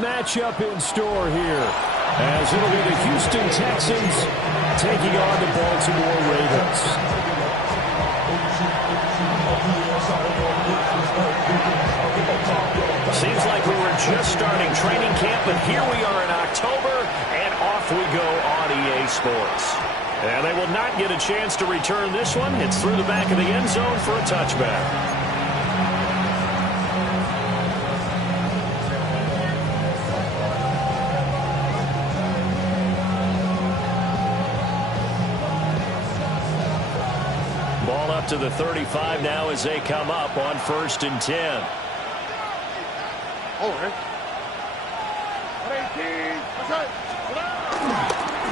matchup in store here, as it'll be the Houston Texans taking on the Baltimore Ravens. Seems like we were just starting training camp, but here we are in October, and off we go on EA Sports. And they will not get a chance to return this one. It's through the back of the end zone for a touchback. Ball up to the 35 now as they come up on 1st and 10.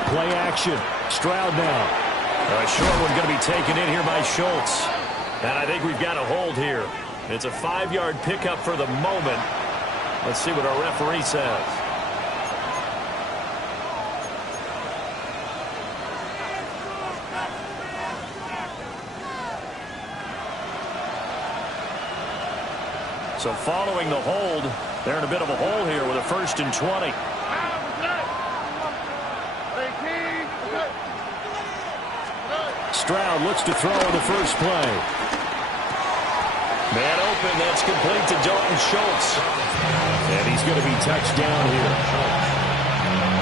Play action. Stroud now. A short one going to be taken in here by Schultz. And I think we've got a hold here. It's a 5-yard pickup for the moment. Let's see what our referee says. So following the hold, they're in a bit of a hole here with a 1st and 20. Stroud looks to throw on the first play. Man open, that's complete to Dalton Schultz. And he's going to be touched down here.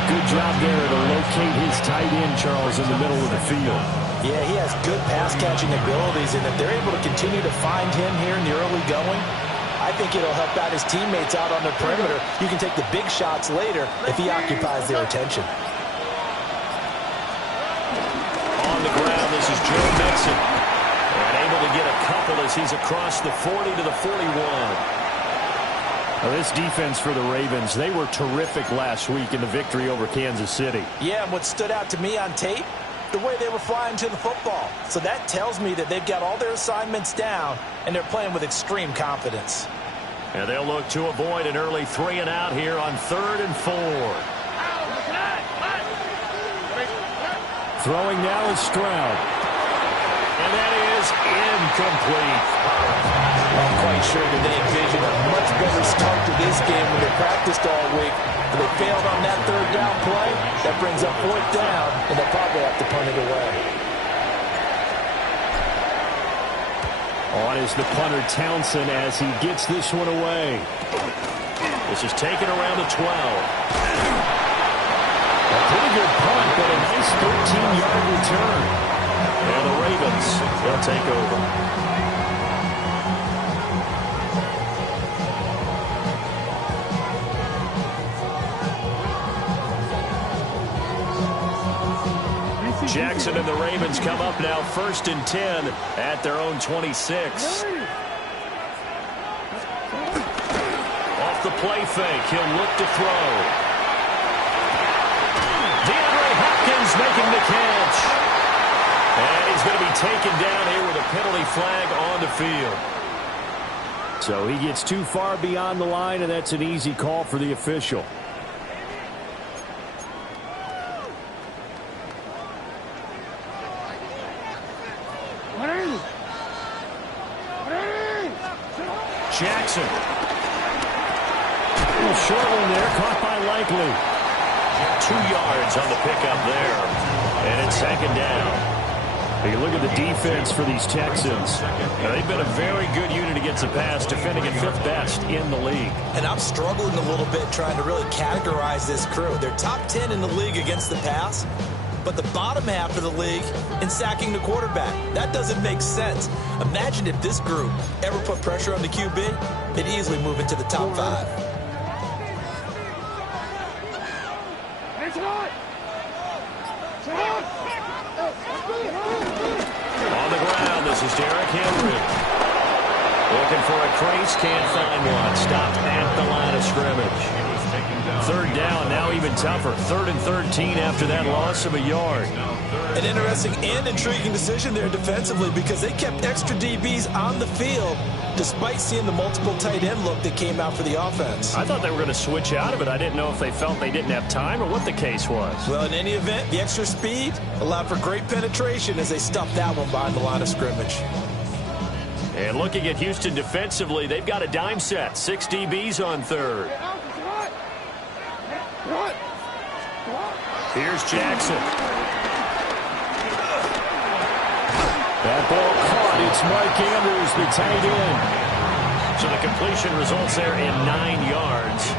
Good job there to locate his tight end, Charles, in the middle of the field. Yeah, he has good pass-catching abilities, and if they're able to continue to find him here in the early going, I think it'll help out his teammates out on the perimeter. You can take the big shots later if he occupies their attention. On the ground, this is Joe Mixon. And able to get a couple as he's across the 40 to the 41. Now, this defense for the Ravens, they were terrific last week in the victory over Kansas City. Yeah, and what stood out to me on tape, the way they were flying to the football. So that tells me that they've got all their assignments down, and they're playing with extreme confidence. And they'll look to avoid an early 3 and out here on 3rd and 4. Throwing now is Stroud. And that is incomplete. I'm quite sure that they envisioned a much better start to this game when they practiced all week. But they failed on that 3rd down play. That brings up 4th down, and they'll probably have to punt it away. On is the punter Townsend as he gets this one away. This is taken around the 12. A pretty good punt, but a nice 13-yard return. And the Ravens, they'll take over. Jackson and the Ravens come up now 1st and 10 at their own 26. Off the play fake, he'll look to throw. DeAndre Hopkins making the catch. And he's going to be taken down here with a penalty flag on the field. So he gets too far beyond the line, and that's an easy call for the official. Jackson. A little short one there, caught by Likely. 2 yards on the pickup there. And it's 2nd down. You look at the defense for these Texans. They've been a very good unit against the pass, defending at 5th best in the league. And I'm struggling a little bit trying to really categorize this crew. They're top 10 in the league against the pass, but the bottom half of the league in sacking the quarterback. That doesn't make sense. Imagine if this group ever put pressure on the QB, they'd easily move into the top 5. On the ground, this is Derrick Henry. Looking for a crease, can't find one. Stopped at the line of scrimmage. 3rd down, now even tougher. 3rd and 13 after that loss of a yard. An interesting and intriguing decision there defensively because they kept extra DBs on the field despite seeing the multiple tight end look that came out for the offense. I thought they were going to switch out of it. I didn't know if they felt they didn't have time or what the case was. Well, in any event, the extra speed allowed for great penetration as they stuffed that one behind the line of scrimmage. And looking at Houston defensively, they've got a dime set. 6 DBs on 3rd. Here's Jackson. That ball caught. It's Mark Andrews, the tight end. So the completion results there in 9 yards.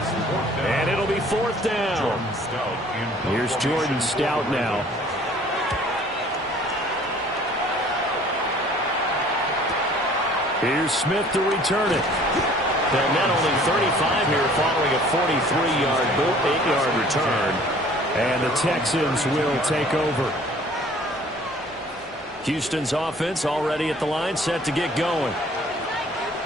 And it'll be 4th down. Here's Jordan Stout now. Here's Smith to return it. They'll net only 35 here following a 43-yard boot, 8-yard return. And the Texans will take over. Houston's offense already at the line, set to get going.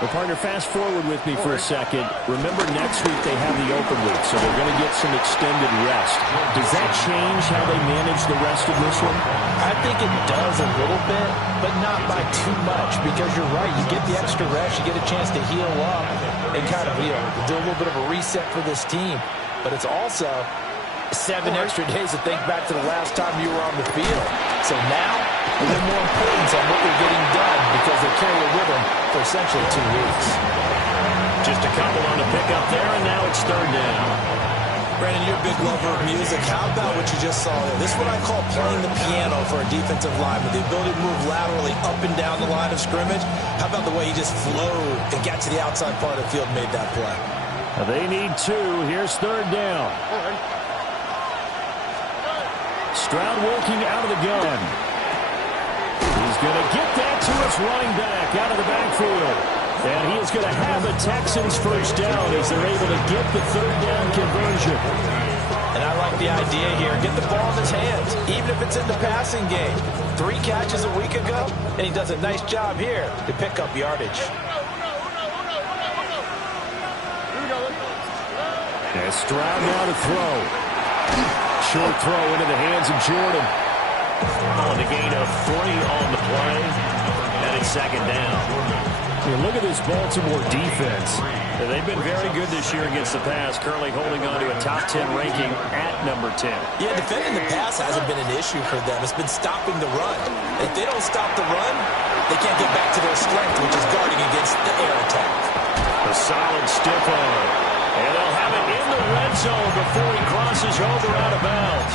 Well, partner, fast forward with me for a second. Remember, next week they have the open week, so they're going to get some extended rest. Does that change how they manage the rest of this one? I think it does a little bit, but not by too much, because you're right. You get the extra rest. You get a chance to heal up and kind of do a little bit of a reset for this team. But it's also 7 extra days to think back to the last time you were on the field. So now, a little more importance on what they're getting done because they carry it with them for essentially 2 weeks. Just a couple on the pickup there, and now it's 3rd down. Brandon, you're a big lover of music. How about what you just saw there? This is what I call playing the piano for a defensive lineman. The ability to move laterally up and down the line of scrimmage. How about the way he just flowed and got to the outside part of the field and made that play? Now they need 2. Here's 3rd down. Stroud working out of the gun. He's going to get that to his running back out of the backfield. And he is going to have the Texans first down as they're able to get the 3rd down conversion. And I like the idea here. Get the ball in his hands, even if it's in the passing game. 3 catches a week ago, and he does a nice job here to pick up yardage. And Stroud now to throw. Short throw into the hands of Jordan. On the gain of 3 on the play. And it's 2nd down. Hey, look at this Baltimore defense. They've been very good this year against the pass, currently holding on to a top 10 ranking at number 10. Yeah, defending the pass hasn't been an issue for them. It's been stopping the run. If they don't stop the run, they can't get back to their strength, which is guarding against the air attack. A solid stiff arm. And they'll have it in the red zone before he crosses over out of bounds.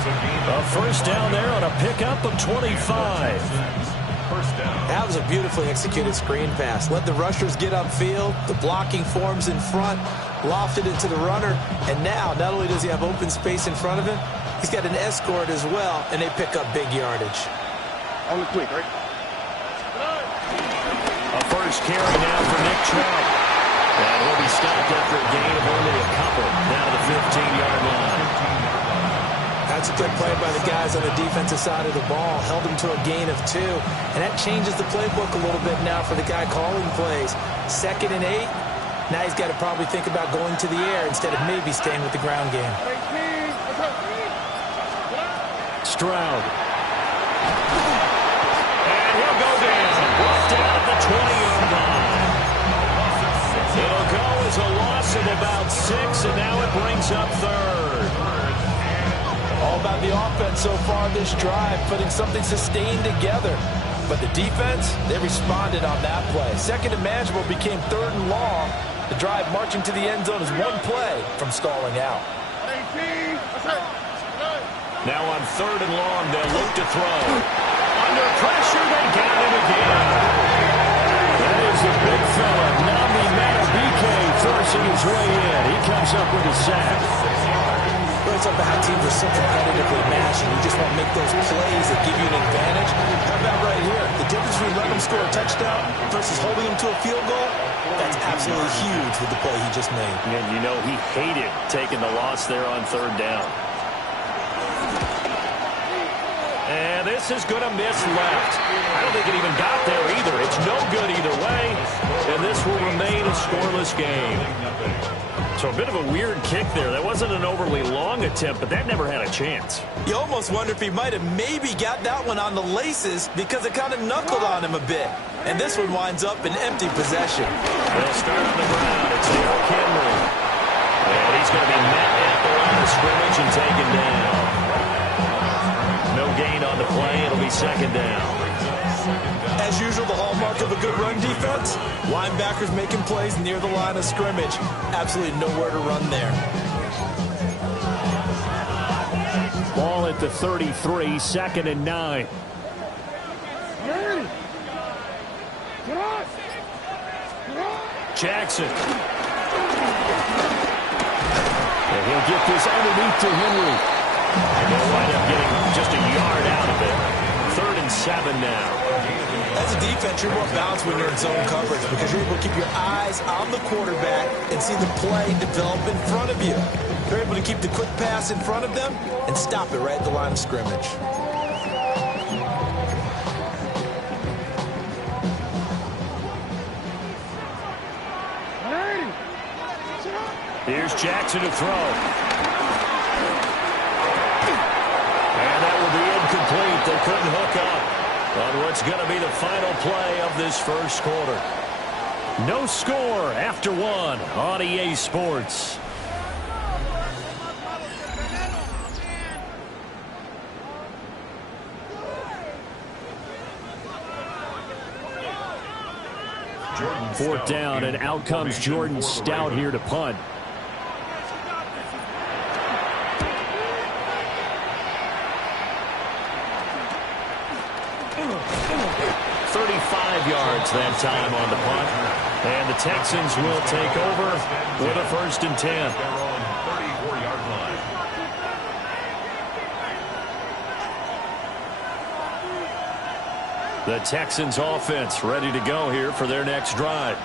A first down there on a pickup of 25. That was a beautifully executed screen pass. Let the rushers get upfield. The blocking forms in front. Lofted it to the runner. And now, not only does he have open space in front of him, he's got an escort as well, and they pick up big yardage. On the quick, right? A first carry now for Nick Chubb. And he'll be stopped after a gain of only a couple. Down to the 15-yard line. That's a good play by the guys on the defensive side of the ball. Held him to a gain of 2. And that changes the playbook a little bit now for the guy calling plays. 2nd and 8. Now he's got to probably think about going to the air instead of maybe staying with the ground game. Stroud. And he'll go down. Brought down at the 20-yard line. It'll go as a loss of about 6, and now it brings up 3rd. All about the offense so far this drive, putting something sustained together. But the defense, they responded on that play. 2nd and manageable became 3rd and long. The drive marching to the end zone is 1 play from stalling out. Now on 3rd and long, they'll look to throw. Under pressure, they got him again. That is the big fella, Nami Matabike, forcing his way in. He comes up with a sack. It's up how teams are so competitively matched, and you just want to make those plays that give you an advantage. How about right here? The difference between letting them score a touchdown versus holding them to a field goal, that's absolutely huge with the play he just made. And you know he hated taking the loss there on 3rd down. And this is going to miss left. I don't think it even got there either. It's no good either way. And this will remain a scoreless game. So a bit of a weird kick there. That wasn't an overly long attempt, but that never had a chance. You almost wonder if he might have maybe got that one on the laces because it kind of knuckled on him a bit. And this one winds up in empty possession. They'll start on the ground. It's Derrick Henry. And he's going to be met at the line of scrimmage and taken down. No gain on the play. It'll be 2nd down. As usual, the hallmark of a good run defense, linebackers making plays near the line of scrimmage. Absolutely nowhere to run there. the 33, 2nd and 9. Jackson. And he'll get this underneath to Henry. And they'll wind up getting just a yard out of it. 3rd and 7 now. As a defense, you're more balanced when you're in zone coverage because you're able to keep your eyes on the quarterback and see the play develop in front of you. You're able to keep the quick pass in front of them and stop it right at the line of scrimmage. Here's Jackson to throw. And that will be incomplete. They couldn't hook up on what's going to be the final play of this first quarter. No score after 1 on EA Sports. Fourth down, and out comes Jordan Stout here to punt. Yards that time on the punt, and the Texans will take over with a 1st and 10. The Texans offense ready to go here for their next drive.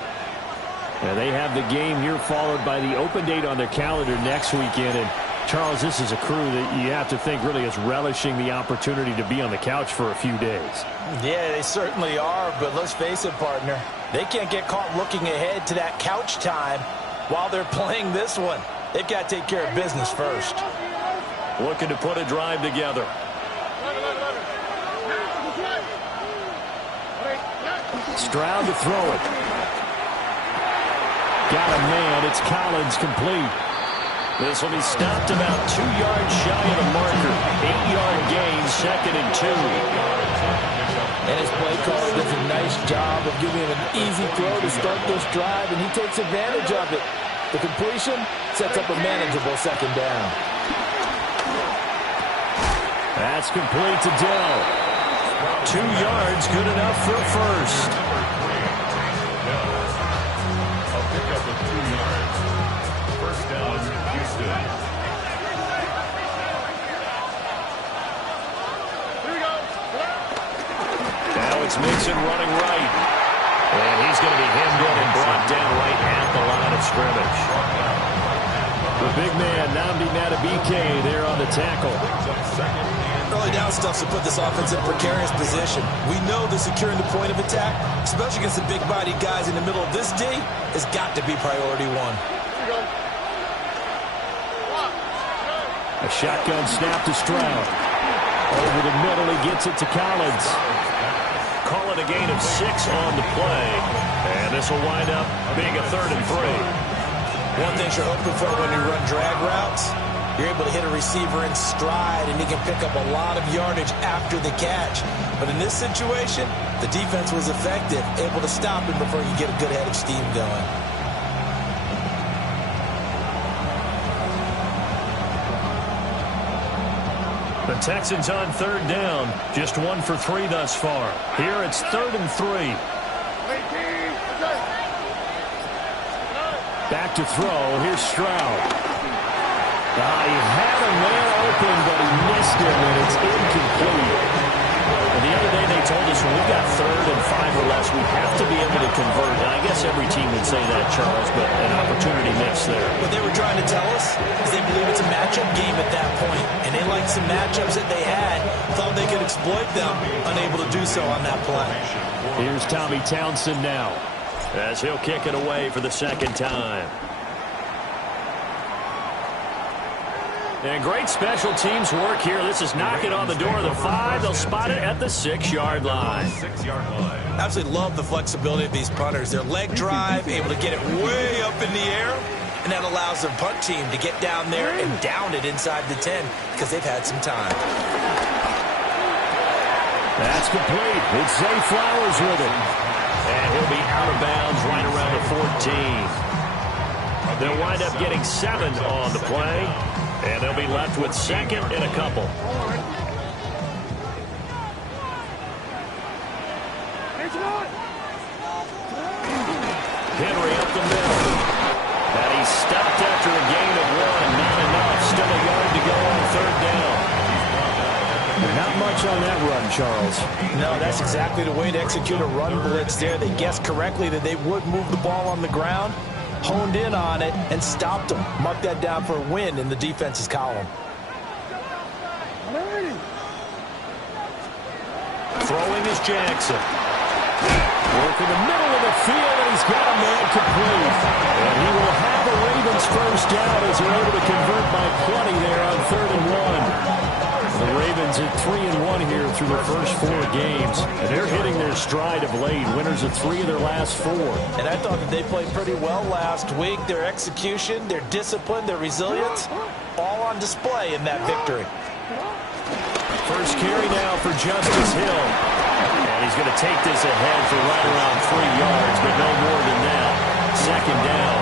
And they have the game here followed by the open date on their calendar next weekend. And Charles, this is a crew that you have to think really is relishing the opportunity to be on the couch for a few days. Yeah, they certainly are, but let's face it, partner. They can't get caught looking ahead to that couch time while they're playing this one. They've got to take care of business first. Looking to put a drive together. Stroud to throw it. Got a man. It's Collins complete. This will be stopped about 2 yards shy of the marker. 8-yard gain, 2nd and 2. And his play caller does a nice job of giving him an easy throw to start this drive, and he takes advantage of it. The completion sets up a manageable 2nd down. That's complete to Dell. 2 yards, good enough for a first. A pickup of 2 yards. First down, Houston. Now it's Mixon running right. And he's going to be hemmed in and brought down right at the line of scrimmage. The big man, Nnamdi Madubuike, there on the tackle. Early down stuff to put this offense in a precarious position. We know that securing the point of attack, especially against the big-bodied guys in the middle of this D, has got to be priority 1. A shotgun snap to Stroud. Over the middle, he gets it to Collins. Call it a gain of 6 on the play. And this will wind up being a 3rd and 3. One thing you're hoping for when you run drag routes, you're able to hit a receiver in stride, and he can pick up a lot of yardage after the catch. But in this situation, the defense was effective, able to stop him before you get a good head of steam going. The Texans on 3rd down. Just 1 for 3 thus far. Here it's 3rd and 3. Back to throw. Here's Stroud. He had a man open, but he missed him, and it's incomplete. And the other day they told us when we got 3rd and 5 or less, we have to be able to convert. And I guess every team would say that, Charles, but an opportunity missed there. What they were trying to tell us is they believe it's a matchup game at that point, and they liked some matchups that they had, thought they could exploit them, unable to do so on that play. Here's Tommy Townsend now, as he'll kick it away for the 2nd time. And great special teams work here. This is knocking on the door of the 5. They'll spot it at the 6-yard line. 6-yard line. Absolutely love the flexibility of these punters. Their leg drive, able to get it way up in the air, and that allows their punt team to get down there and down it inside the 10 because they've had some time. That's complete. It's Zay Flowers with it. And he'll be out of bounds right around the 14. They'll wind up getting 7 on the play. And they'll be left with second and a couple. Henry up the middle. And he's stopped after a gain of 1. Not enough. Still a yard to go on third down. Not much on that run, Charles. No, that's exactly the way to execute a run blitz there. They guessed correctly that they would move the ball on the ground, honed in on it, and stopped them. Mark that down for a win in the defense's column. Throwing is Jackson. Working the middle of the field, and he's got a man complete. And he will have a Ravens first down as they're able to convert by plenty there on 3rd and 1. The Ravens at 3-1 here through their first 4 games. And they're hitting their stride of late. Winners of 3 of their last 4. And I thought that they played pretty well last week. Their execution, their discipline, their resilience, all on display in that victory. First carry now for Justice Hill. And he's going to take this ahead for right around 3 yards, but no more than that. Second down.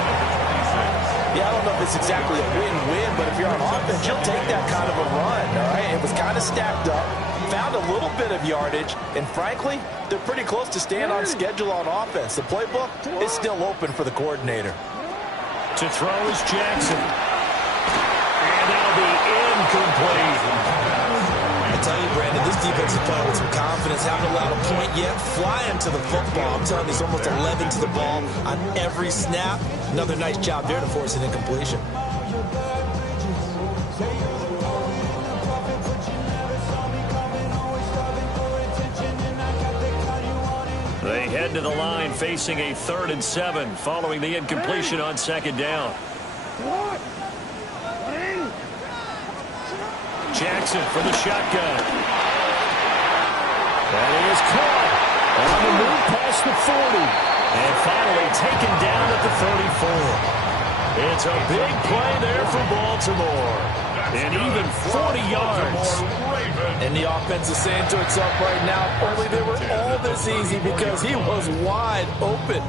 Yeah, I don't know if it's exactly a win-win, but if you're on offense, you'll take that kind of a run, all right? It was kind of stacked up, found a little bit of yardage, and frankly, they're pretty close to staying on schedule on offense. The playbook is still open for the coordinator. To throw is Jackson. And that'll be incomplete. I tell you, Brandon, this defense is playing with some confidence. Haven't allowed a point yet. Flying to the football. I'm telling you, it's almost 11 to the ball on every snap. Another nice job there to force an incompletion. They head to the line facing a 3rd and 7 following the incompletion on second down. Jackson for the shotgun. And he is caught on the move past the 40. And finally taken down at the 34. It's a big play there for Baltimore. And even 40 yards. And the offense is saying to itself right now, only they were all this easy because he was wide open.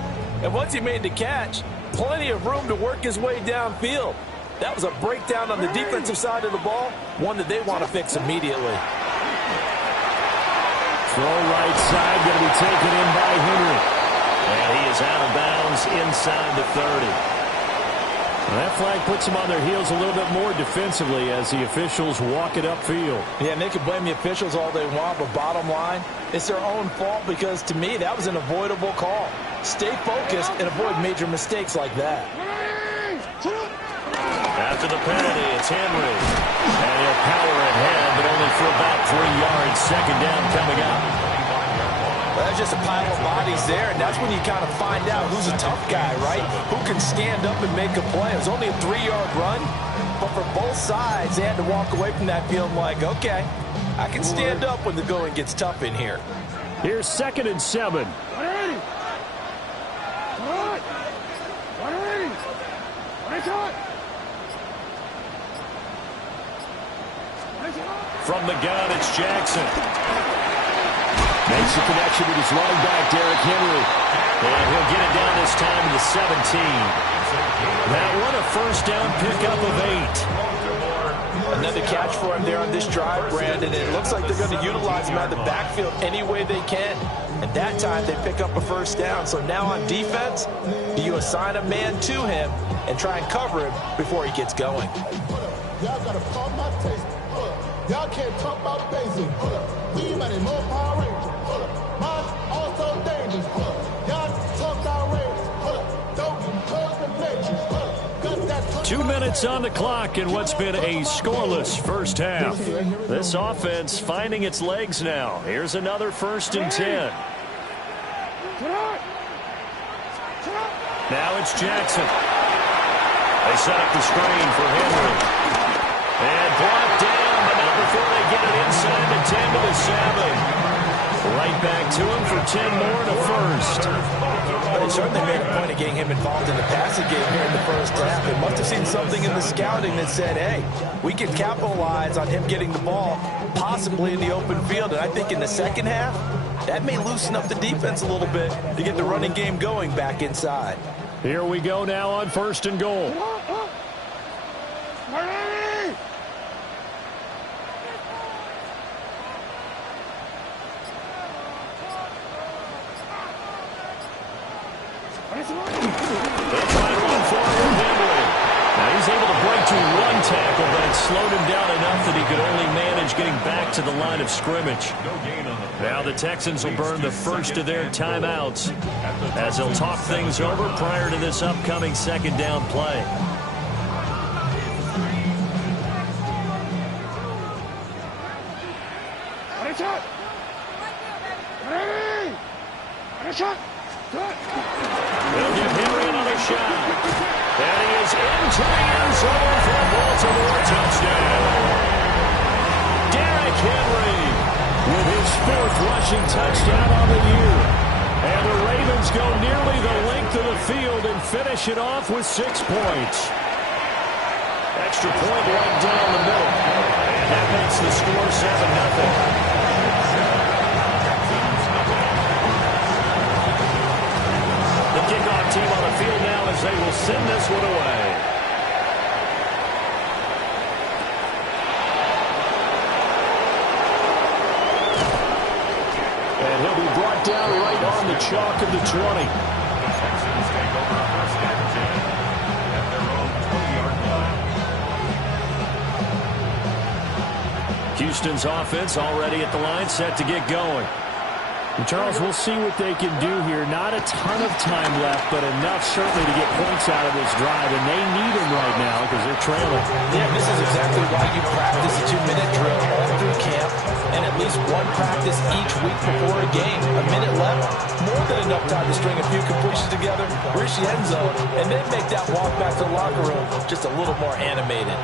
And once he made the catch, plenty of room to work his way downfield. That was a breakdown on the defensive side of the ball, one that they want to fix immediately. Throw right side, going to be taken in by Henry. And he is out of bounds inside the 30. And that flag puts them on their heels a little bit more defensively as the officials walk it upfield. Yeah, and they can blame the officials all they want, but bottom line, it's their own fault because, to me, that was an avoidable call. Stay focused and avoid major mistakes like that. After the penalty, it's Henry. And he'll power ahead, but only for about 3 yards. Second down coming up. Well, that's just a pile of bodies there, and that's when you kind of find out who's a tough guy, right? Who can stand up and make a play. It was only a 3-yard run, but for both sides, they had to walk away from that feeling like, okay, I can stand up when the going gets tough in here. Here's 2nd and 7. From the gun, it's Jackson. Makes the connection with his running back, Derrick Henry. And he'll get it down this time to the 17. That one, a first down pickup of 8. Another catch for him there on this drive, Brandon. It looks like they're going to utilize him out of the backfield any way they can. And that time, they pick up a first down. So now on defense, do you assign a man to him and try and cover him before he gets going? Y'all gotta call my taste. Y'all can't talk about basic. We money more Power Rangers. Mine also dangerous. Y'all talk outrageous. Don't close the nature. 2 minutes on the clock in what's been a scoreless first half. This offense finding its legs now. Here's another 1st and 10. Now it's Jackson. They set up the screen for Henry. And blocked down, but not before they get it inside the 10 to the 7. Right back to him for 10 more and a first. They certainly made a point of getting him involved in the passing game here in the first half. They must have seen something in the scouting that said, hey, we can capitalize on him getting the ball, possibly in the open field. And I think in the second half, that may loosen up the defense a little bit to get the running game going back inside. Here we go now on 1st and goal. They'll try to run forward with Henry. Now he's able to break through one tackle, but it slowed him down enough that he could only manage getting back to the line of scrimmage. Now the Texans will burn the first of their timeouts as they'll talk things over prior to this upcoming second down play. They'll give Henry another shot. And he is into the end zone for a Baltimore touchdown. Derrick Henry with his 4th rushing touchdown on the year. And the Ravens go nearly the length of the field and finish it off with 6 points. Extra point right down the middle. And that makes the score 7-0. Kickoff team on the field now as they will send this one away. And he'll be brought down right on the chalk of the 20. Texans take over first and 10 at their own 20-yard line. Houston's offense already at the line, set to get going. And Charles, we'll see what they can do here. Not a ton of time left, but enough certainly to get points out of this drive, and they need them right now because they're trailing. Yeah, this is exactly why you practice a 2-minute drill all through camp and at least one practice each week before a game. A minute left, more than enough time to string a few completions together, reach the end zone, and then make that walk back to the locker room just a little more animated.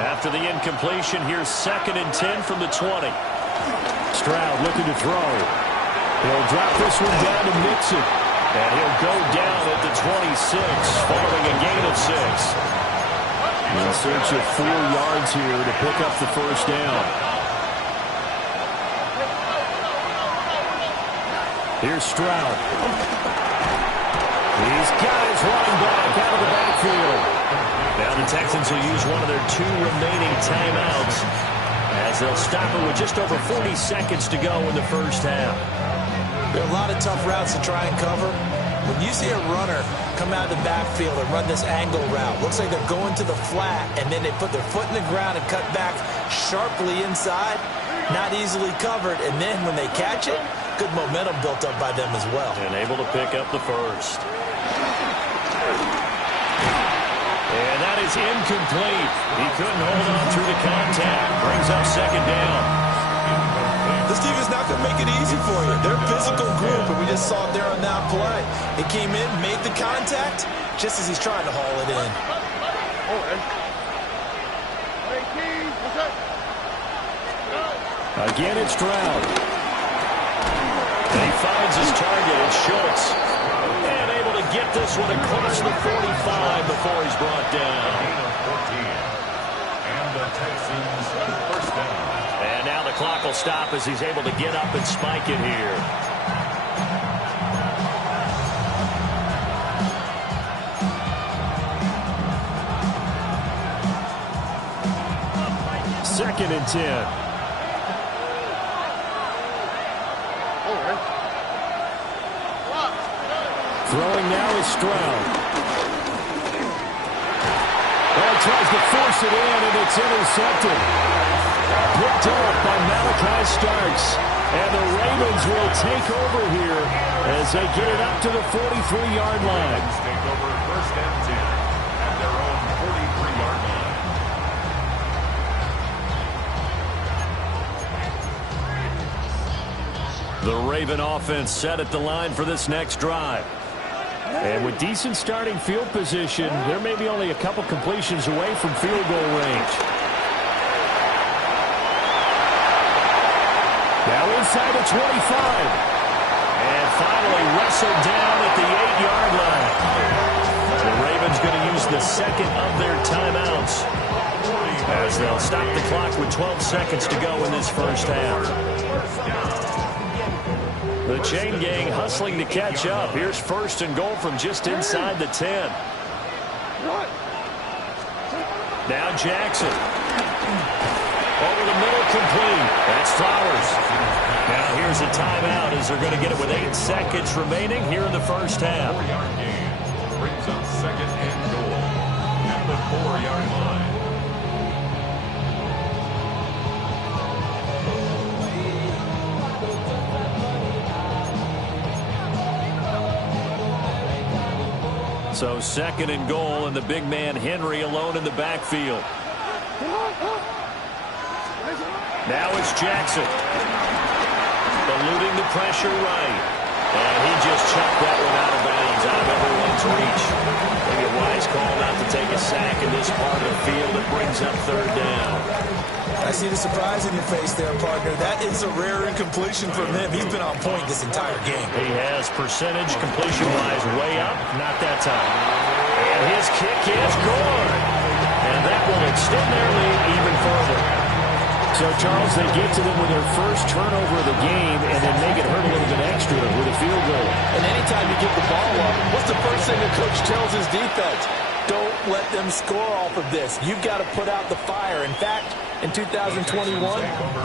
After the incompletion, here's 2nd and 10 from the 20. Stroud looking to throw. He'll drop this one down to Mixon. And he'll go down at the 26, following a gain of 6. In search of 4 yards here to pick up the first down. Here's Stroud. He's got his running back out of the backfield. Now the Texans will use one of their 2 remaining timeouts as they'll stop it with just over 40 seconds to go in the first half. There are a lot of tough routes to try and cover. When you see a runner come out of the backfield and run this angle route, looks like they're going to the flat, and then they put their foot in the ground and cut back sharply inside, not easily covered, and then when they catch it, good momentum built up by them as well. And able to pick up the first. And that is incomplete. He couldn't hold on through the contact. Brings up 2nd down. This defense not going to make it easy for you. They're a physical group, and we just saw it there on that play. It came in, made the contact, just as he's trying to haul it in. Again, it's Stroud. And he finds his target. It's Schultz. And able to get this one across the 45 before he's brought down. And the Texans first down. And now the clock will stop as he's able to get up and spike it here. Second and 10. Throwing now is Stroud. Oh, tries to force it in, and it's intercepted. Picked up by Malachi Starks. And the Ravens will take over here as they get it up to the 43-yard line. Take over first and 10 at their own 43-yard line. The Raven offense set at the line for this next drive. And with decent starting field position, there may be only a couple completions away from field goal range. Now inside the 25. And finally wrestled down at the 8-yard line. The Ravens going to use the 2nd of their timeouts as they'll stop the clock with 12 seconds to go in this first half. The chain gang hustling to catch up. Here's 1st and goal from just inside the 10. Now Jackson. Over the middle, complete. That's Flowers. Now here's a timeout as they're going to get it with 8 seconds remaining here in the first half. 4-yard gain. Brings up second and goal at the 4-yard line. So second and goal, and the big man Henry alone in the backfield. Now it's Jackson. Eluding the pressure right. And he just chucked that one out of bounds, out of everyone's reach. Maybe a wise call not to take a sack in this part of the field. It brings up third down. I see the surprise in your face there, partner. That is a rare incompletion from him. He's been on point this entire game. He has percentage completion-wise way up. Not that time. And his kick is good. And that will extend their lead even further. So, Charles, they get to them with their first turnover of the game and then make it hurt a little bit extra with a field goal. And anytime you give the ball up, what's the first thing the coach tells his defense? Don't let them score off of this. You've got to put out the fire. In fact, in 2021,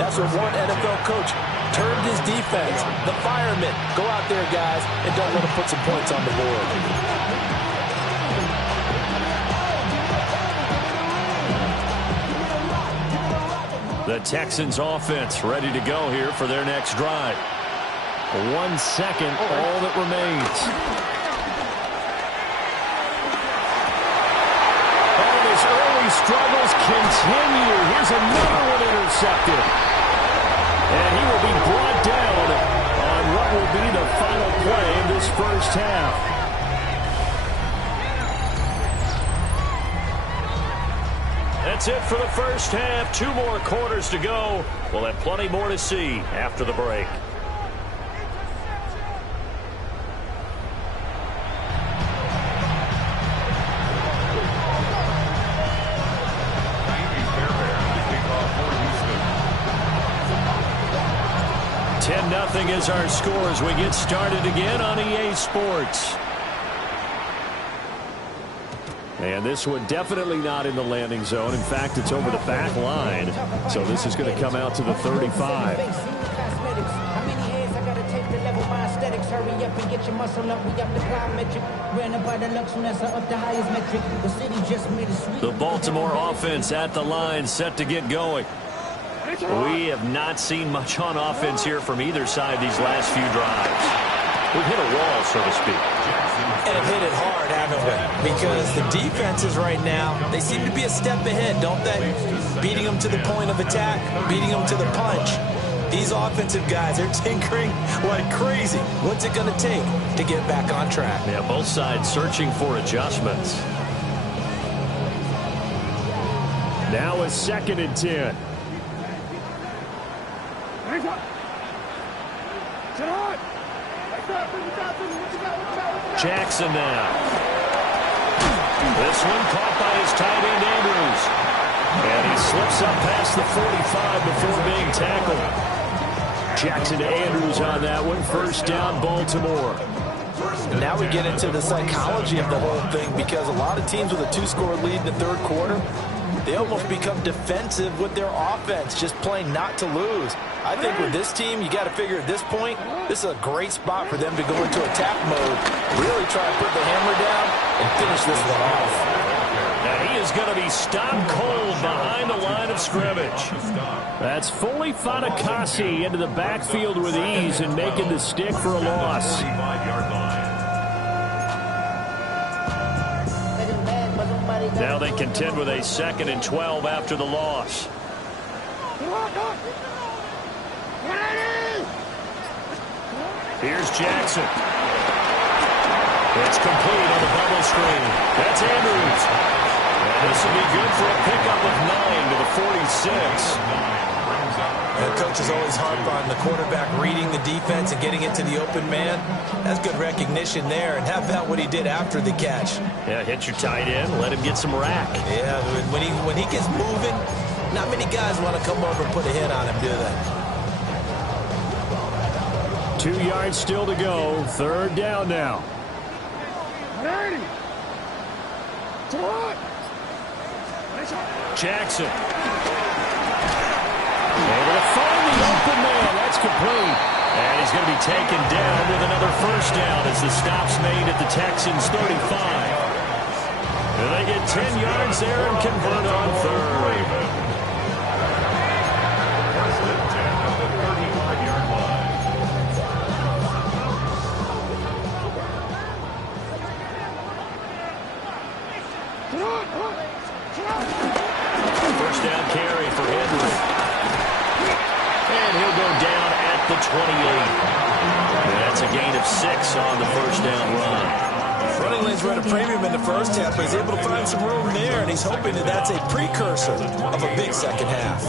that's what one NFL coach termed his defense, the firemen. Go out there, guys, and don't let them put some points on the board. The Texans offense ready to go here for their next drive. 1 second, all that remains. Oh, his early struggles continue. Here's another one intercepted. And he will be brought down on what will be the final play of this first half. That's it for the first half. 2 more quarters to go. We'll have plenty more to see after the break. Nothing is our score as we get started again on EA Sports. And this one definitely not in the landing zone. In fact, it's over the back line. So this is going to come out to the 35. The Baltimore offense at the line, set to get going. We have not seen much on offense here from either side these last few drives. We've hit a wall, so to speak. And hit it hard, haven't we? Because the defenses right now, they seem to be a step ahead, don't they? Beating them to the point of attack, beating them to the punch. These offensive guys, they're tinkering like crazy. What's it going to take to get back on track? Yeah, both sides searching for adjustments. Now a 2nd and 10. Jackson now. This one caught by his tight end Andrews. And he slips up past the 45 before being tackled. Jackson to Andrews on that one. First down, Baltimore. Now we get into the psychology of the whole thing, because a lot of teams with a 2-score lead in the third quarter, they almost become defensive with their offense, just playing not to lose. I think with this team, you got to figure at this point, this is a great spot for them to go into attack mode, really try to put the hammer down and finish this one off. Now he is going to be stopped cold behind the line of scrimmage. That's Foley Fatukasi into the backfield with ease and making the stick for a loss. 35-yard line. Now they contend with a 2nd and 12 after the loss. Here's Jackson. It's complete on the bubble screen. That's Andrews. And this will be good for a pickup of 9 to the 46. The coaches always harp on the quarterback reading the defense and getting into the open man. That's good recognition there. And how about what he did after the catch? Yeah, hit your tight end, let him get some rack. Yeah, when he gets moving, not many guys want to come over and put a hit on him, do they? 2 yards still to go. 3rd down now. Jackson. Able to find the open man. That's complete. And he's going to be taken down with another first down as the stop's made at the Texans' 35. And they get 10 yards there and convert on third. First and 10 at the 35-yard line. First down carry for Henry. And he'll go down at the 28. And that's a gain of 6 on the first down run. Running lanes were at a premium in the first half, but he's able to find some room there, and he's hoping that that's a precursor of a big second half.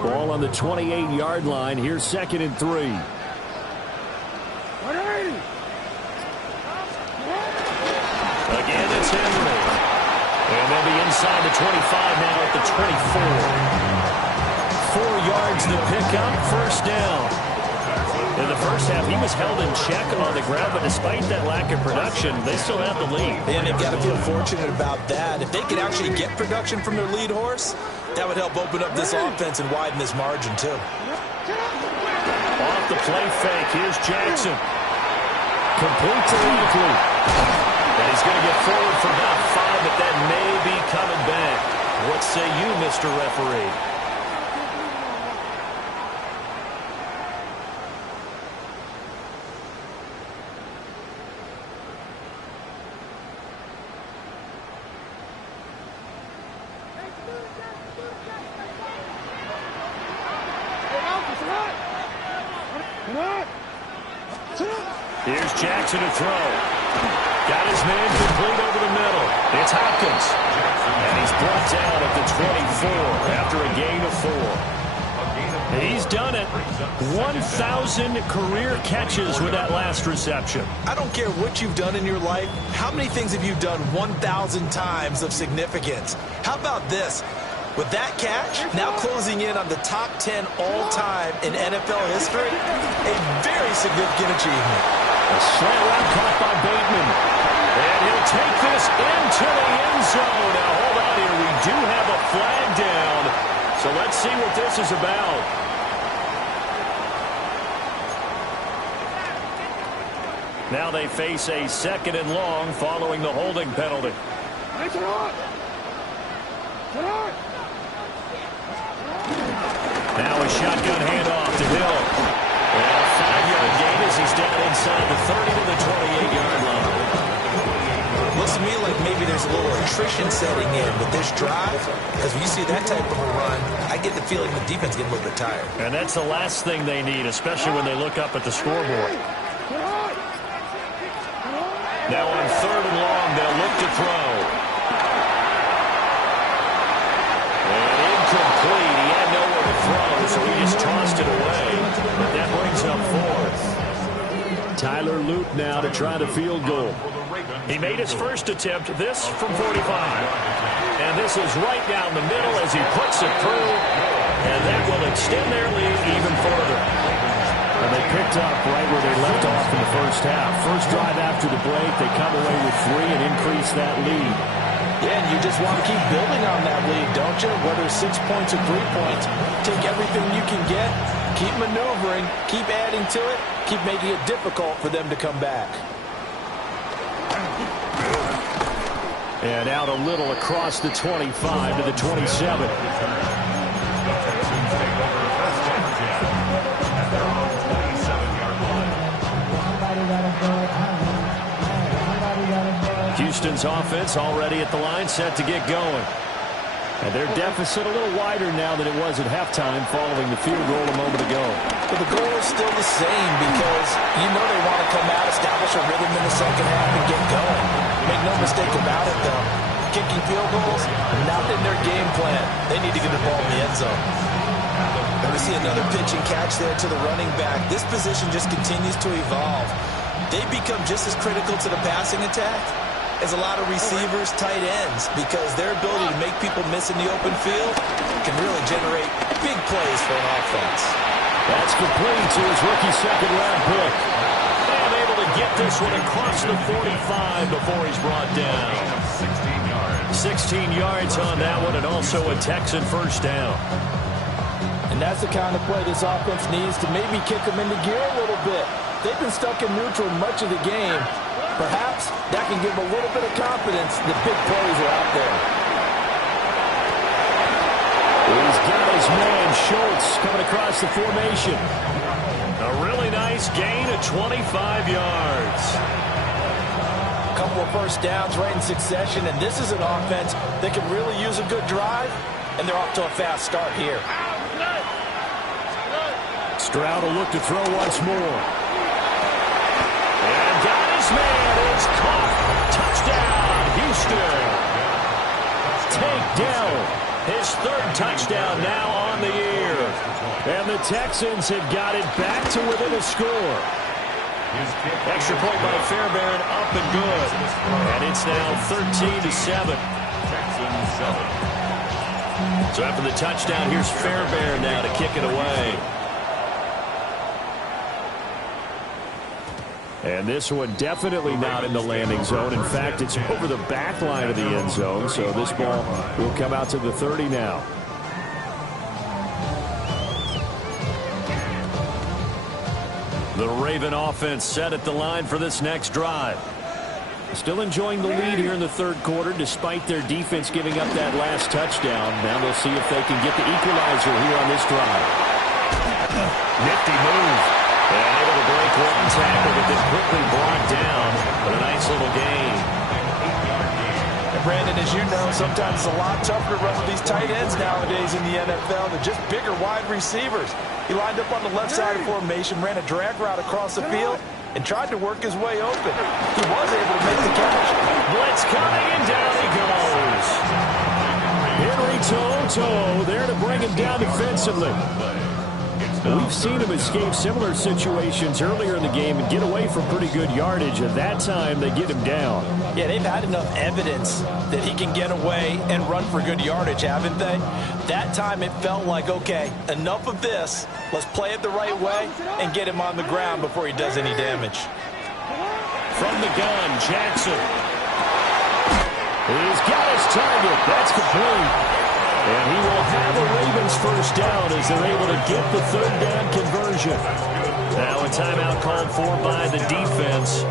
Ball on the 28-yard line. Here's 2nd and 3. Again, it's Henry. And they'll be inside the 25 now at the 24. 4 yards to pick up, first down. In the first half, he was held in check on the ground, but despite that lack of production, they still have the lead. And they've got to feel fortunate about that. If they could actually get production from their lead horse, that would help open up this offense and widen this margin, too. Off the play fake, here's Jackson. Complete to Likely. And he's going to get forward for about 5, but that may be coming back. What say you, Mr. Referee? Here's Jackson to throw. Got his man complete over the middle. It's Hopkins. And he's brought down at the 24 after a gain of 4. He's done it. 1,000 career catches with that last reception. I don't care what you've done in your life. How many things have you done 1,000 times of significance? How about this? With that catch, now closing in on the top 10 all-time in NFL history, a very significant achievement. A slant route caught by Bateman. And he'll take this into the end zone. Now, hold on here. We do have a flag down. So let's see what this is about. Now they face a 2nd and long following the holding penalty. Now a shotgun handoff to Hill. And a 5-yard gain as he's down inside the 30 to the 28-yard line. Looks to me like maybe there's a little attrition setting in with this drive, because when you see that type of a run, I get the feeling the defense getting a little bit tired. And that's the last thing they need, especially when they look up at the scoreboard. Now on 3rd and long, they'll look to throw. And incomplete. He had nowhere to throw, so he just tossed it away. But that brings up 4th. Tyler Loop now to try the field goal. He made his first attempt, this from 45. And this is right down the middle as he puts it through. And that will extend their lead even further. And they picked up right where they left off in the first half. First drive after the break, they come away with 3 and increase that lead. Yeah, and you just want to keep building on that lead, don't you? Whether it's 6 points or 3 points, take everything you can get, keep maneuvering, keep adding to it, keep making it difficult for them to come back. And out a little across the 25 to the 27. Houston's offense already at the line, set to get going. And their deficit a little wider now than it was at halftime following the field goal a moment ago. But the goal is still the same because you know they want to come out, establish a rhythm in the second half, and get going. Make no mistake about it, though. Kicking field goals, not in their game plan. They need to get the ball in the end zone. And we see another pitch and catch there to the running back. This position just continues to evolve. They become just as critical to the passing attack as a lot of receivers, tight ends, because their ability to make people miss in the open field can really generate big plays for an offense. That's complete to his rookie second-round pick. And able to get this one across the 45 before he's brought down. 16 yards. 16 yards on that one, and also a Texan first down. And that's the kind of play this offense needs to maybe kick them into gear a little bit. They've been stuck in neutral much of the game. Perhaps that can give them a little bit of confidence that big plays are out there. He's got his man, Schultz, coming across the formation. A really nice gain of 25 yards. A couple of first downs right in succession, and this is an offense that can really use a good drive, and they're off to a fast start here. Stroud will look to throw once more. And got his man. It's caught. Touchdown, Houston. Takedown. His third touchdown now on the year. And the Texans have got it back to within a score. Extra point by Fairbairn, up and good. And it's now 13-7. Texans 7. So after the touchdown, here's Fairbairn now to kick it away. And this one definitely not in the landing zone. In fact, it's over the back line of the end zone. So this ball will come out to the 30 now. The Raven offense set at the line for this next drive. Still enjoying the lead here in the third quarter, despite their defense giving up that last touchdown. Now they'll see if they can get the equalizer here on this drive. Nifty move. And able to break one tackle, but then quickly brought down. But a nice little gain. And Brandon, as you know, sometimes it's a lot tougher to run with these tight ends nowadays in the NFL. They're just bigger wide receivers. He lined up on the left side of formation, ran a drag route across the field, and tried to work his way open. He was able to make the catch. Blitz coming, and down he goes. Henry To'oTo'o there to bring him down defensively. We've seen him escape similar situations earlier in the game and get away from pretty good yardage. At that time, they get him down. Yeah, they've had enough evidence that he can get away and run for good yardage, haven't they? That time it felt like, okay, enough of this. Let's play it the right way and get him on the ground before he does any damage. From the gun, Jackson. He's got his target. That's complete. And he will have a Ravens first down as they're able to get the third down conversion. Now a timeout called for by the defense.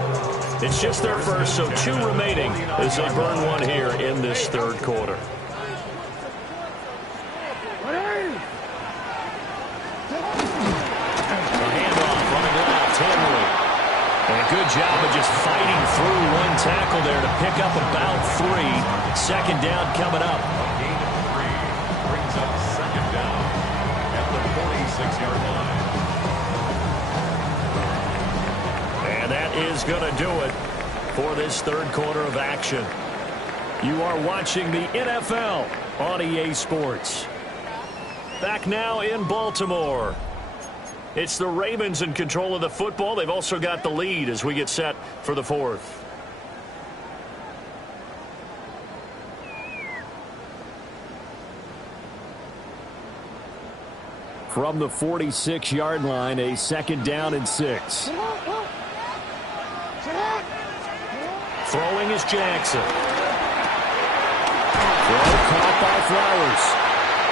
It's just their first, so 2 remaining as they burn one here in this third quarter. A handoff running left, Henry. And a good job of just fighting through one tackle there to pick up about 3. Second down coming up. Brings up second down at the 46-yard line. And that is going to do it for this third quarter of action. You are watching the NFL on EA Sports. Back now in Baltimore. It's the Ravens in control of the football. They've also got the lead as we get set for the fourth. From the 46-yard line, a second down and 6. Throwing is Jackson. Throw caught by Flowers.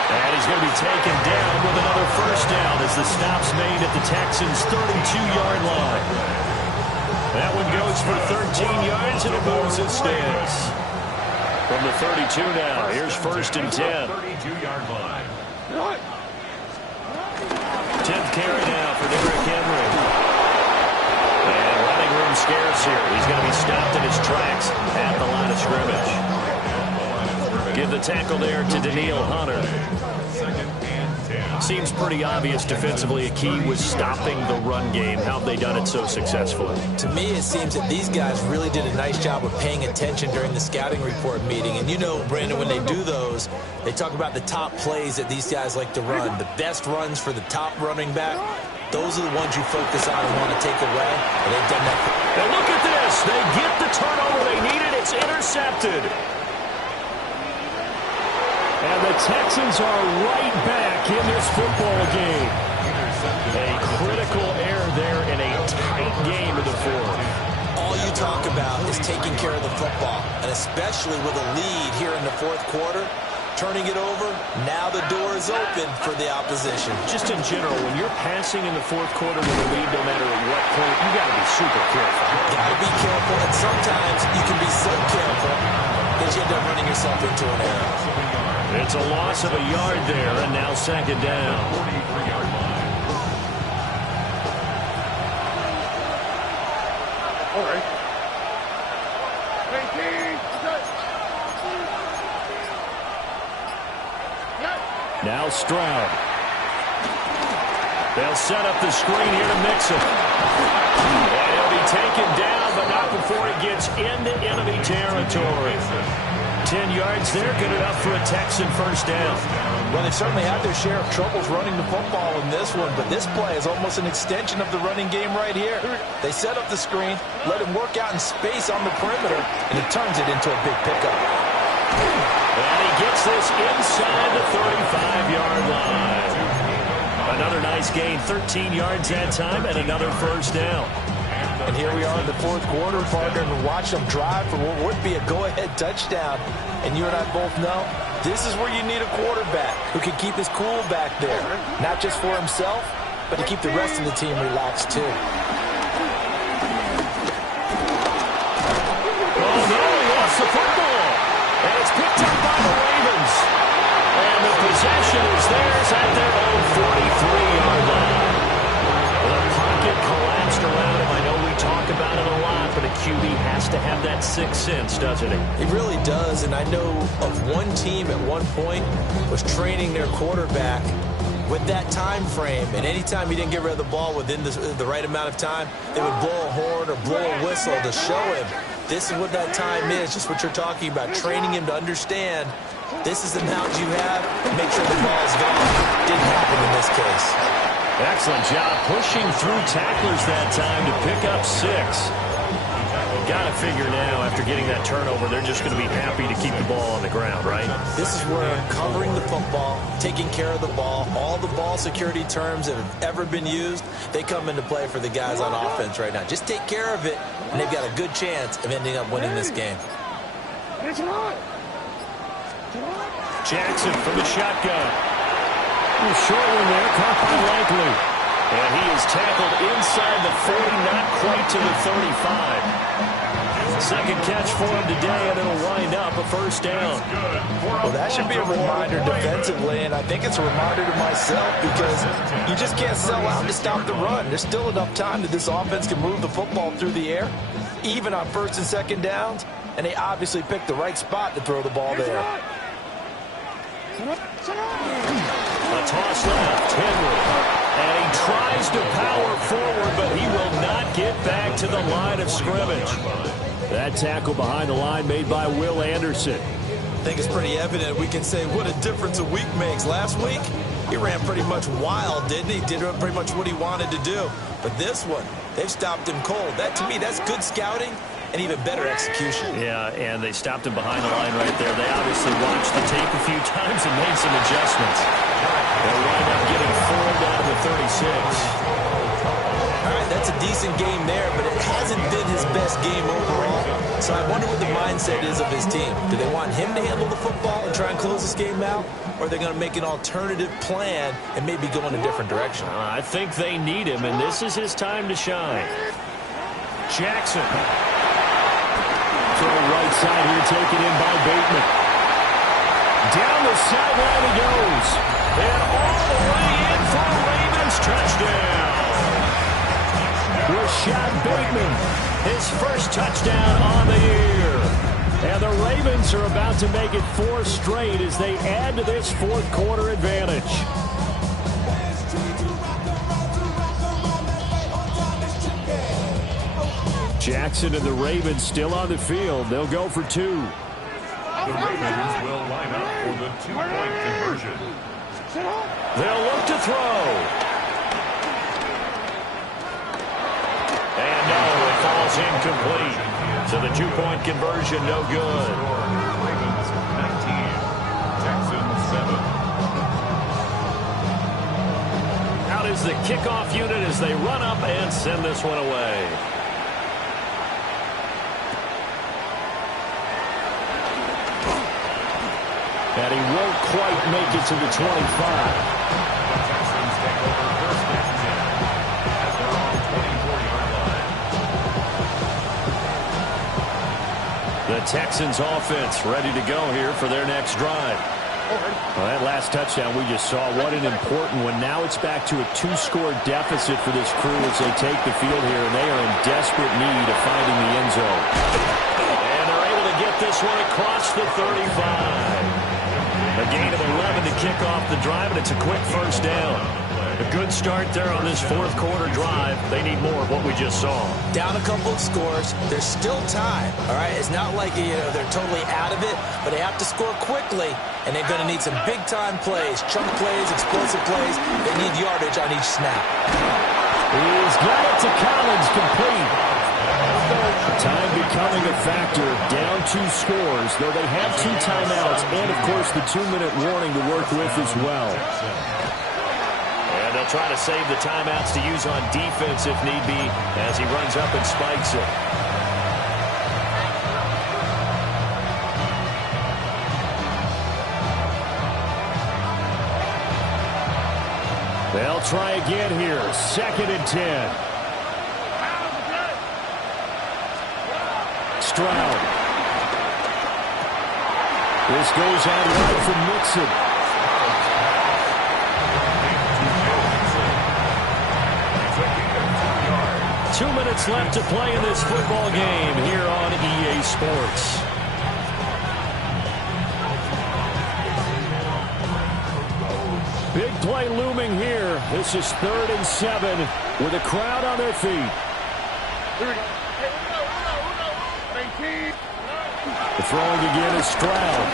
And he's going to be taken down with another first down as the stop's made at the Texans' 32-yard line. That one goes for 13 yards, and it moves and stays. From the 32 now, here's first and 10. 32-yard line. 10th carry now for Derrick Henry. And running room scarce here. He's going to be stopped in his tracks at the line of scrimmage. Give the tackle there to Danielle Hunter. Second and 10. Seems pretty obvious defensively a key was stopping the run game. How have they done it so successfully? To me, it seems that these guys really did a nice job of paying attention during the scouting report meeting. And you know, Brandon, when they do those, they talk about the top plays that these guys like to run. The best runs for the top running back. Those are the ones you focus on and want to take away. And they've done that. And look at this. They get the turnover they needed. It's intercepted. And the Texans are right back in this football game. A critical error there in a tight game in the fourth. All you talk about is taking care of the football, and especially with a lead here in the fourth quarter, turning it over, now the door is open for the opposition. Just in general, when you're passing in the fourth quarter with a lead, no matter at what point, you got to be super careful. Got to be careful, and sometimes you can be so careful that you end up running yourself into an error. It's a loss of a yard there, and now second down. 43-yard line. All right. 18. Now Stroud. They'll set up the screen here to Mixon. And he'll be taken down, but not before he gets into enemy territory. 10 yards there, good enough for a Texan first down. Well, they certainly had their share of troubles running the football in this one, but this play is almost an extension of the running game right here. They set up the screen, let him work out in space on the perimeter, and he turns it into a big pickup. And he gets this inside the 35-yard line. Another nice gain, 13 yards that time, and another first down. And here we are in the fourth quarter, partner, and watch them drive for what would be a go-ahead touchdown. And you and I both know this is where you need a quarterback who can keep his cool back there, not just for himself, but to keep the rest of the team relaxed too. Oh no, he lost the football. And it's picked up by the Ravens. And the possession is theirs at their own 43-yard line. The pocket collapsed around him. I know we talk about it a lot, but a QB has to have that sixth sense, doesn't he? It really does, and I know of one team at one point was training their quarterback with that time frame, and anytime he didn't get rid of the ball within the right amount of time, they would blow a horn or blow a whistle to show him this is what that time is, just what you're talking about, training him to understand this is the amount you have, make sure the ball is gone. Didn't happen in this case. Excellent job pushing through tacklers that time to pick up 6. Got to figure now, after getting that turnover, they're just going to be happy to keep the ball on the ground, right? This is where covering the football, taking care of the ball, all the ball security terms that have ever been used, they come into play for the guys on offense right now. Just take care of it, and they've got a good chance of ending up winning this game. Jackson from the shotgun. Short one there, caught by Likely. And he is tackled inside the 40, not quite to the 35. Second catch for him today, and it'll wind up a first down. Well, that should be a reminder defensively, and I think it's a reminder to myself because you just can't sell out to stop the run. There's still enough time that this offense can move the football through the air, even on first and second downs, and they obviously picked the right spot to throw the ball there. A toss left, Henry. And he tries to power forward, but he will not get back to the line of scrimmage. That tackle behind the line made by Will Anderson. I think it's pretty evident. We can say what a difference a week makes. Last week, he ran pretty much wild, didn't he? Did pretty much what he wanted to do. But this one, they've stopped him cold. That, to me, that's good scouting and even better execution. Yeah, and they stopped him behind the line right there. They obviously watched the tape a few times and made some adjustments. They'll wind up getting 4 down to the 36. All right, that's a decent game there, but it hasn't been his best game overall. So I wonder what the mindset is of his team. Do they want him to handle the football and try and close this game out? Or are they going to make an alternative plan and maybe go in a different direction? I think they need him, and this is his time to shine. Jackson. Throw right side here, taken in by Bateman. Down the sideline he goes. And all the way in for a Ravens touchdown. Rashad Bateman, his first touchdown on the year. And the Ravens are about to make it 4 straight as they add to this fourth quarter advantage. Jackson and the Ravens still on the field. They'll go for 2. The Ravens will line up for the 2-point conversion. They'll look to throw. And no, it falls incomplete. So the 2-point conversion, no good. Ravens 19, Texans 7. Out is the kickoff unit as they run up and send this one away. And he won't quite make it to the 25. Texans take over first and 10 at their own 24-yard line. The Texans offense ready to go here for their next drive. Well, that last touchdown we just saw, what an important one. Now it's back to a 2-score deficit for this crew as they take the field here, and they are in desperate need of finding the end zone. And they're able to get this one across the 35. A gain of 11 to kick off the drive, and it's a quick first down. A good start there on this fourth quarter drive. They need more of what we just saw. Down a couple of scores. There's still time, all right? It's not like, they're totally out of it, but they have to score quickly, and they're going to need some big-time plays, chunk plays, explosive plays. They need yardage on each snap. He's got it to Collins, complete. Time becoming a factor, down 2 scores, though they have 2 timeouts and, of course, the 2-minute warning to work with as well. And they'll try to save the timeouts to use on defense if need be as he runs up and spikes it. They'll try again here, 2nd and 10. Stroud. This goes out wide from Mixon. Two minutes left to play in this football game here on EA Sports. Big play looming here. This is 3rd and 7 with a crowd on their feet. The throwing again is Stroud.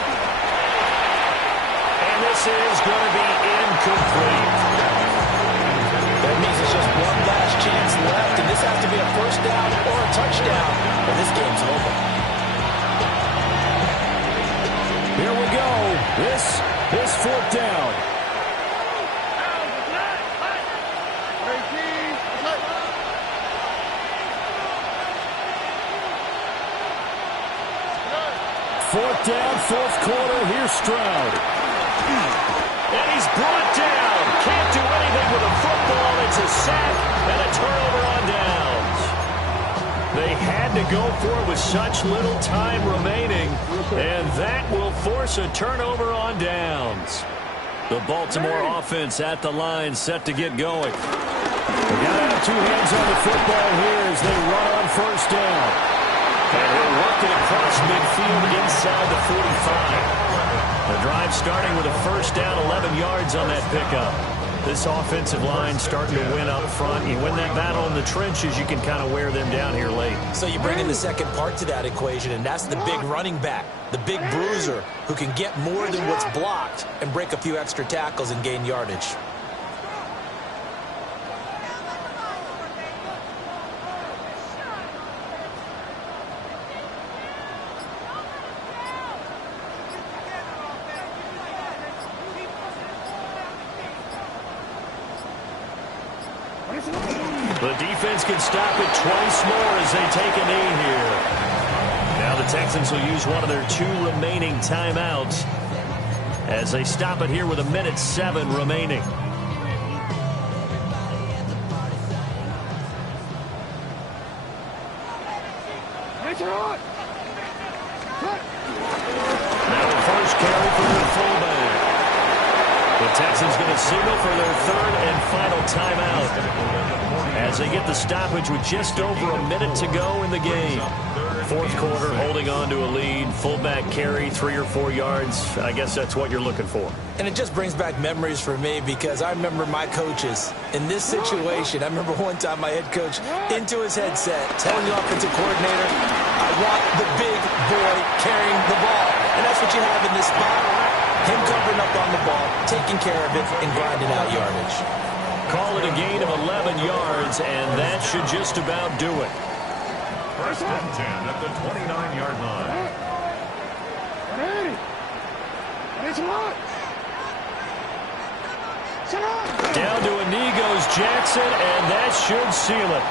And this is going to be incomplete. That means it's just one last chance left, and this has to be a first down or a touchdown, or this game's over. Here we go. This is 4th down. Fourth down, fourth quarter. Here's Stroud. And he's brought down. Can't do anything with a football. It's a sack and a turnover on downs. They had to go for it with such little time remaining, and that will force a turnover on downs. The Baltimore offense at the line, set to get going. They got to have 2 hands on the football here as they run on first down. And he'll work it across midfield inside the 45. The drive starting with a first down, 11 yards on that pickup. This offensive line starting to win up front. You win that battle in the trenches, you can kind of wear them down here late. So you bring in the second part to that equation, and that's the big running back, the big bruiser, who can get more than what's blocked and break a few extra tackles and gain yardage. The defense can stop it twice more as they take a knee here. Now the Texans will use one of their 2 remaining timeouts as they stop it here with 1:07 remaining. Now the first carry for the fullback. The Texans going to signal for their 3rd and final timeout as they get the stoppage with just over a minute to go in the game. Fourth quarter, holding on to a lead. Fullback carry, 3 or 4 yards. I guess that's what you're looking for. And it just brings back memories for me because I remember my coaches in this situation. I remember one time my head coach into his headset telling the offensive coordinator, I want the big boy carrying the ball. And that's what you have in this spot. Him covering up on the ball, taking care of it, and grinding out yardage. Call it a gain of 11 yards, and that should just about do it. First and 10 at the 29-yard line. Down to a knee goes Jackson, and that should seal it.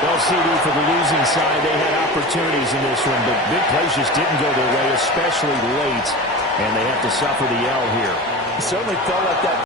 The Well, CD, for the losing side, they had opportunities in this one, but big plays just didn't go their way, especially late, and they have to suffer the L here. He certainly felt like that